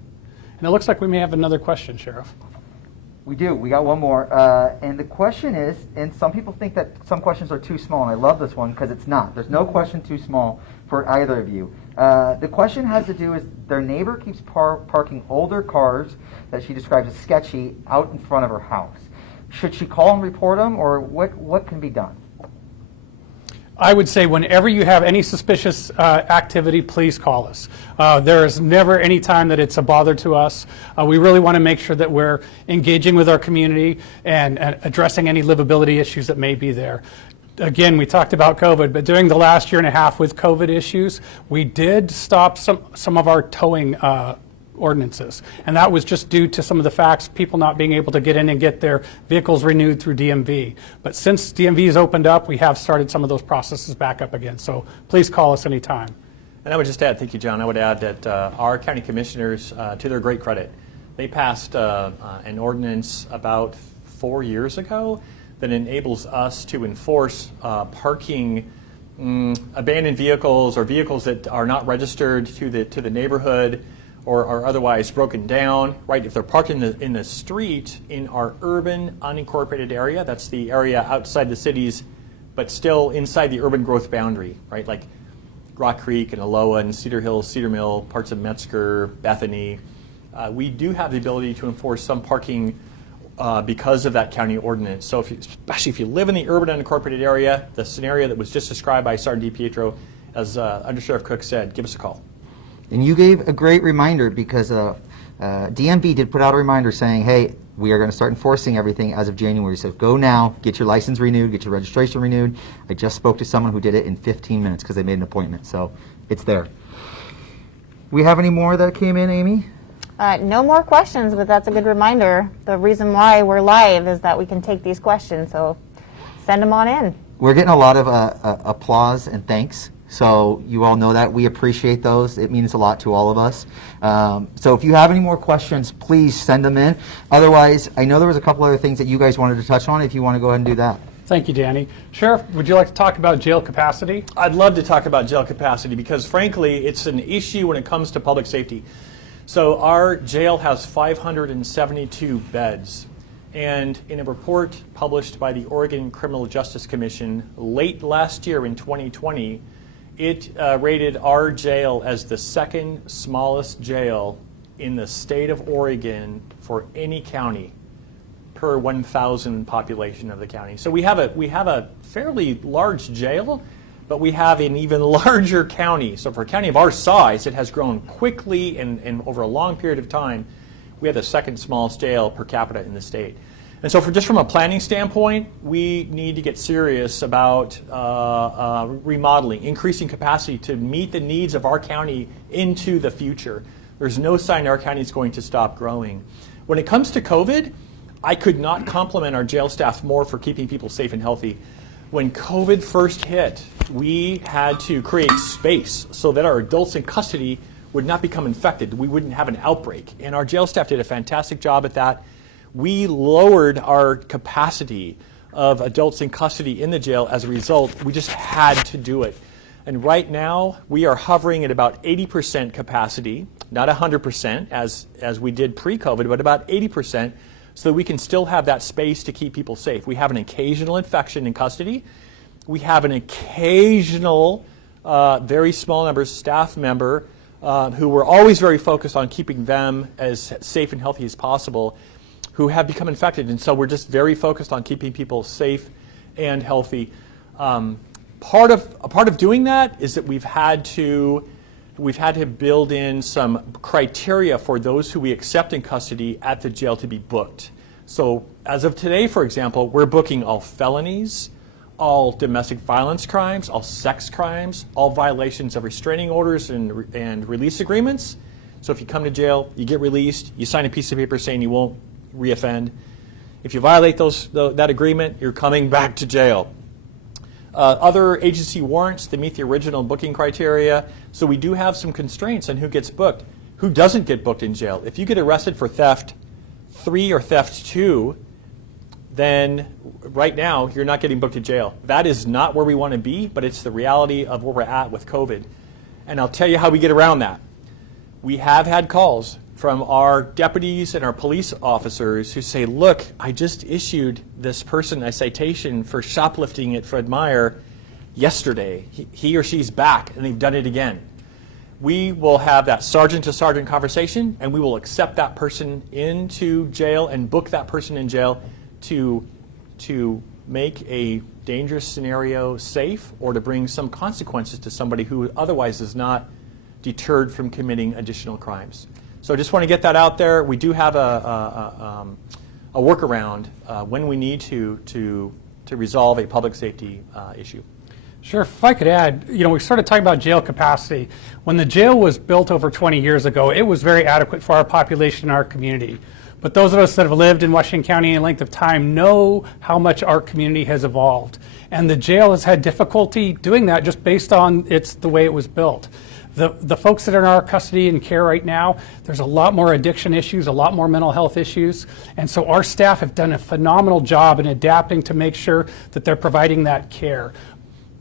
And it looks like we may have another question, Sheriff. We do. We got one more. And the question is, and some people think that some questions are too small, and I love this one because it's not. There's no question too small for either of you. The question has to do with their neighbor keeps parking older cars that she describes as sketchy out in front of her house. Should she call and report them, or what can be done? I would say whenever you have any suspicious activity, please call us. There is never any time that it's a bother to us. We really want to make sure that we're engaging with our community and addressing any livability issues that may be there. Again, we talked about COVID, but during the last year and a half with COVID issues, we did stop some of our towing ordinances. And that was just due to some of the facts, people not being able to get in and get their vehicles renewed through DMV. But since DMV has opened up, we have started some of those processes back up again. So please call us anytime. And I would just add, thank you, John, I would add that our county commissioners, to their great credit, they passed an ordinance about 4 years ago that enables us to enforce parking abandoned vehicles or vehicles that are not registered to the neighborhood or are otherwise broken down, right? If they're parked in the street in our urban unincorporated area, that's the area outside the cities, but still inside the urban growth boundary, right? Like Rock Creek and Aloha and Cedar Hills, Cedar Mill, parts of Metzger, Bethany. We do have the ability to enforce some parking because of that county ordinance. So especially if you live in the urban unincorporated area, the scenario that was just described by Sergeant DiPietro, as Under Sheriff Cook said, give us a call. And you gave a great reminder because DMV did put out a reminder saying, hey, we are going to start enforcing everything as of January. So go now, get your license renewed, get your registration renewed. I just spoke to someone who did it in 15 minutes because they made an appointment. So it's there. We have any more that came in, Amy? No more questions, but that's a good reminder. The reason why we're live is that we can take these questions, so send them on in. We're getting a lot of applause and thanks. So you all know that. We appreciate those. It means a lot to all of us. So if you have any more questions, please send them in. Otherwise, I know there was a couple other things that you guys wanted to touch on. If you want to go ahead and do that. Thank you, Danny. Sheriff, would you like to talk about jail capacity? I'd love to talk about jail capacity because, frankly, it's an issue when it comes to public safety. So our jail has 572 beds. And in a report published by the Oregon Criminal Justice Commission late last year in 2020, it rated our jail as the second smallest jail in the state of Oregon for any county per 1,000 population of the county. So we have a fairly large jail, but we have an even larger county. So for a county of our size, it has grown quickly and over a long period of time. We have the second smallest jail per capita in the state. And so just from a planning standpoint, we need to get serious about remodeling, increasing capacity to meet the needs of our county into the future. There's no sign our county is going to stop growing. When it comes to COVID, I could not compliment our jail staff more for keeping people safe and healthy. When COVID first hit, we had to create space so that our adults in custody would not become infected. We wouldn't have an outbreak. And our jail staff did a fantastic job at that. We lowered our capacity of adults in custody in the jail. As a result, we just had to do it. And right now, we are hovering at about 80% capacity, not 100% as we did pre-COVID, but about 80%, so that we can still have that space to keep people safe. We have an occasional infection in custody. We have an occasional, very small number staff member who we're always very focused on keeping them as safe and healthy as possible, who have become infected. And so we're just very focused on keeping people safe and healthy. Part of doing that is that we've had to build in some criteria for those who we accept in custody at the jail to be booked. So as of today, for example, we're booking all felonies, all domestic violence crimes, all sex crimes, all violations of restraining orders and release agreements. So if you come to jail, you get released, you sign a piece of paper saying you won't reoffend. If you violate that agreement, you're coming back to jail. Other agency warrants that meet the original booking criteria. So we do have some constraints on who gets booked. Who doesn't get booked in jail? If you get arrested for theft 3 or theft 2, then right now you're not getting booked to jail. That is not where we want to be, but it's the reality of where we're at with COVID. And I'll tell you how we get around that. We have had calls from our deputies and our police officers who say, look, I just issued this person a citation for shoplifting at Fred Meyer yesterday. He or she's back, and they've done it again. We will have that sergeant-to-sergeant conversation, and we will accept that person into jail and book that person in jail to make a dangerous scenario safe or to bring some consequences to somebody who otherwise is not deterred from committing additional crimes. So I just want to get that out there. We do have a workaround when we need to resolve a public safety issue. Sure, if I could add, we started talking about jail capacity. When the jail was built over 20 years ago, it was very adequate for our population and our community. But those of us that have lived in Washington County any length of time know how much our community has evolved. And the jail has had difficulty doing that just based on the way it was built. The folks that are in our custody and care right now, there's a lot more addiction issues, a lot more mental health issues. And so our staff have done a phenomenal job in adapting to make sure that they're providing that care.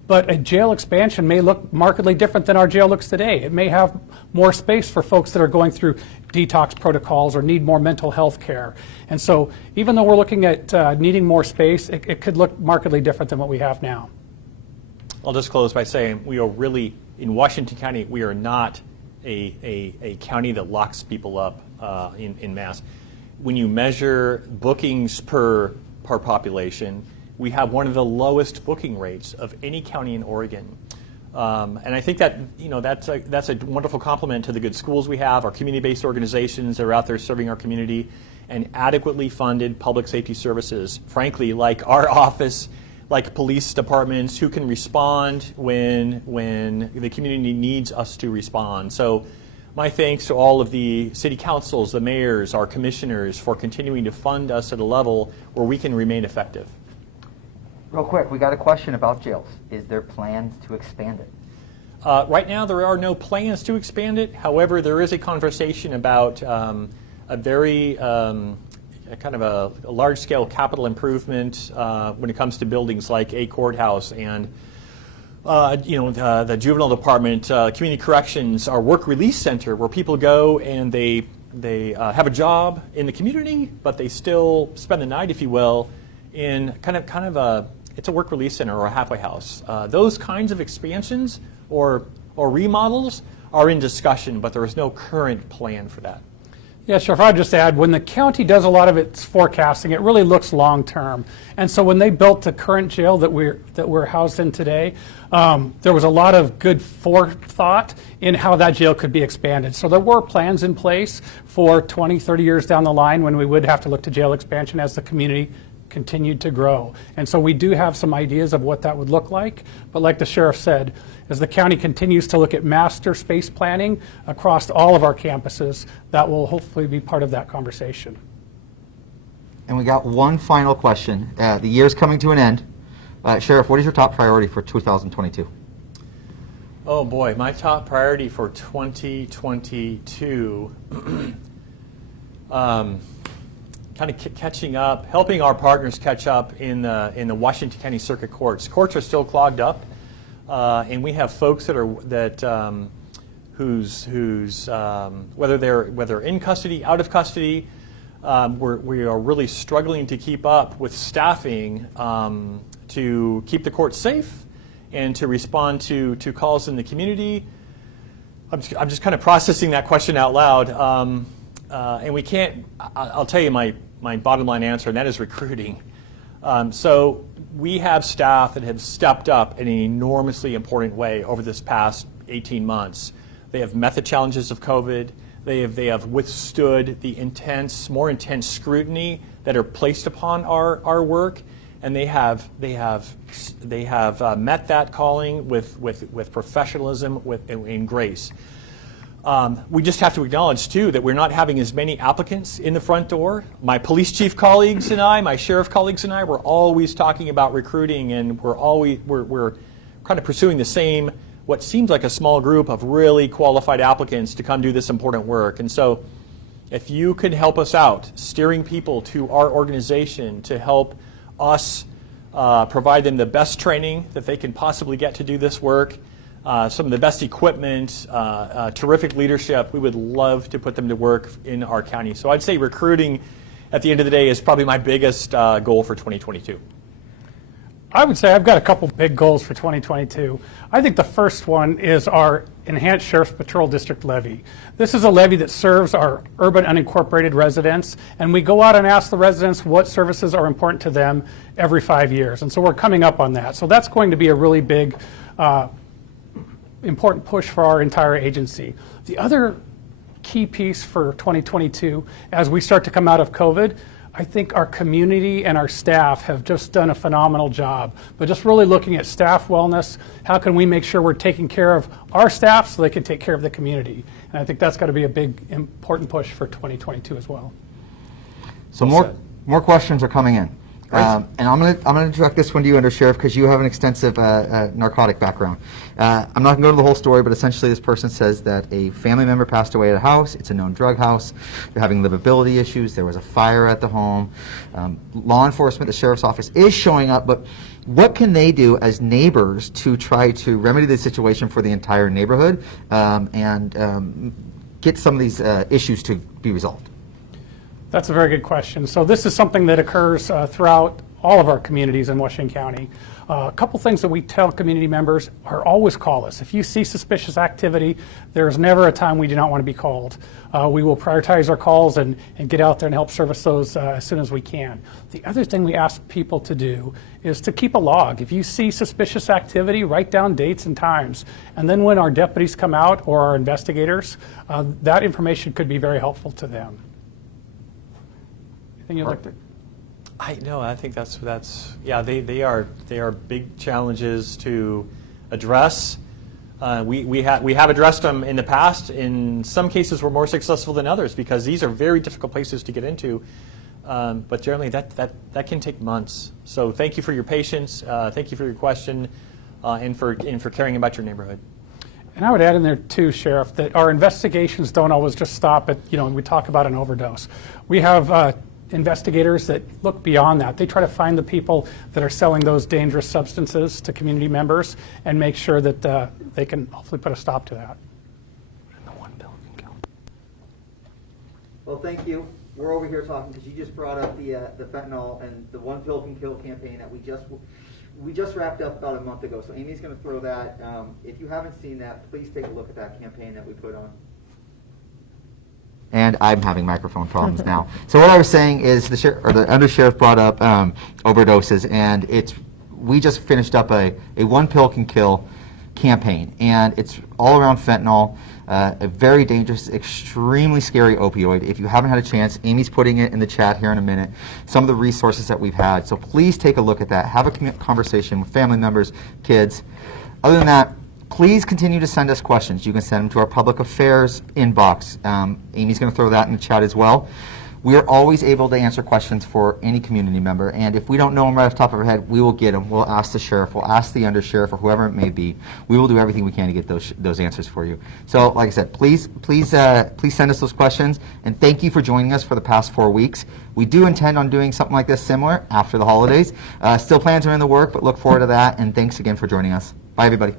But a jail expansion may look markedly different than our jail looks today. It may have more space for folks that are going through detox protocols or need more mental health care. And so even though we're looking at needing more space, it could look markedly different than what we have now. I'll just close by saying we are really, in Washington County, we are not a county that locks people up in mass. When you measure bookings per population, we have one of the lowest booking rates of any county in Oregon. And I think that that's a wonderful compliment to the good schools we have, our community-based organizations that are out there serving our community, and adequately funded public safety services. Frankly, like our office, like police departments who can respond when the community needs us to respond. So my thanks to all of the city councils, the mayors, our commissioners for continuing to fund us at a level where we can remain effective. Real quick, we got a question about jails. Is there plans to expand it? Right now, there are no plans to expand it. However, there is a conversation about a very kind of a large-scale capital improvement when it comes to buildings like a courthouse and the juvenile department, community corrections, our work release center, where people go and they have a job in the community, but they still spend the night, if you will, in kind of it's a work release center or a halfway house. Those kinds of expansions or remodels are in discussion, but there is no current plan for that. Yeah, sure. If I would just add, when the county does a lot of its forecasting, it really looks long term. And so when they built the current jail that we're housed in today, there was a lot of good forethought in how that jail could be expanded. So there were plans in place for 20, 30 years down the line when we would have to look to jail expansion as the community continued to grow. And so we do have some ideas of what that would look like. But like the sheriff said, as the county continues to look at master space planning across all of our campuses, that will hopefully be part of that conversation. And we got one final question. The year's coming to an end. Sheriff, what is your top priority for 2022? Oh boy, my top priority for 2022, kind of catching up, helping our partners catch up in the Washington County Circuit Courts. Courts are still clogged up, and we have folks whose whether they're in custody, out of custody, we are really struggling to keep up with staffing to keep the courts safe and to respond to calls in the community. I'm just kind of processing that question out loud. And we can't, I'll tell you my bottom line answer, and that is recruiting. So we have staff that have stepped up in an enormously important way over this past 18 months. They have met the challenges of COVID. They have withstood the more intense scrutiny that are placed upon our work, and they have met that calling with professionalism and grace. We just have to acknowledge, too, that we're not having as many applicants in the front door. My police chief colleagues and I, my sheriff colleagues and I, we're always talking about recruiting, and we're kind of pursuing the same, what seems like a small group of really qualified applicants to come do this important work. And so if you could help us out, steering people to our organization to help us provide them the best training that they can possibly get to do this work, some of the best equipment, terrific leadership, we would love to put them to work in our county. So I'd say recruiting at the end of the day is probably my biggest goal for 2022. I would say I've got a couple big goals for 2022. I think the first one is our Enhanced Sheriff's Patrol District levy. This is a levy that serves our urban unincorporated residents, and we go out and ask the residents what services are important to them every 5 years. And so we're coming up on that. So that's going to be a really big important push for our entire agency. The other key piece for 2022, as we start to come out of COVID, I think our community and our staff have just done a phenomenal job. But just really looking at staff wellness, how can we make sure we're taking care of our staff so they can take care of the community? And I think that's got to be a big, important push for 2022 as well. So more questions are coming in. And I'm gonna direct this one to you, Under Sheriff, because you have an extensive narcotic background. I'm not gonna go to the whole story, but essentially this person says that a family member passed away at a house. It's a known drug house. They're having livability issues. There was a fire at the home. Law enforcement, the sheriff's office is showing up, but what can they do as neighbors to try to remedy the situation for the entire neighborhood and get some of these issues to be resolved? That's a very good question. So this is something that occurs throughout all of our communities in Washington County. A couple things that we tell community members are always call us. If you see suspicious activity, there's never a time we do not want to be called. We will prioritize our calls and get out there and help service those as soon as we can. The other thing we ask people to do is to keep a log. If you see suspicious activity, write down dates and times. And then when our deputies come out or our investigators, that information could be very helpful to them. Anything you'd like to? I think that's yeah. They are big challenges to address. We have addressed them in the past. In some cases, we're more successful than others because these are very difficult places to get into. But generally, that can take months. So thank you for your patience. Thank you for your question, and for caring about your neighborhood. And I would add in there too, Sheriff, that our investigations don't always just stop at, we talk about an overdose. We have investigators that look beyond that. They try to find the people that are selling those dangerous substances to community members and make sure that they can hopefully put a stop to that. Well, thank you. We're over here talking because you just brought up the fentanyl and the One Pill Can Kill campaign that we just wrapped up about a month ago. So Amy's going to throw that. If you haven't seen that, please take a look at that campaign that we put on. And I'm having microphone problems now. So what I was saying is the undersheriff brought up overdoses, and we just finished up a One Pill Can Kill campaign, and it's all around fentanyl, a very dangerous, extremely scary opioid. If you haven't had a chance, Amy's putting it in the chat here in a minute, some of the resources that we've had. So please take a look at that. Have a conversation with family members, kids. Other than that, please continue to send us questions. You can send them to our public affairs inbox. Amy's going to throw that in the chat as well. We are always able to answer questions for any community member, and if we don't know them right off the top of our head, we will get them. We'll ask the sheriff, we'll ask the undersheriff, or whoever it may be. We will do everything we can to get those answers for you. So, like I said, please send us those questions, and thank you for joining us for the past 4 weeks. We do intend on doing something like this similar after the holidays. Still plans are in the work, but look forward to that, and thanks again for joining us. Bye, everybody.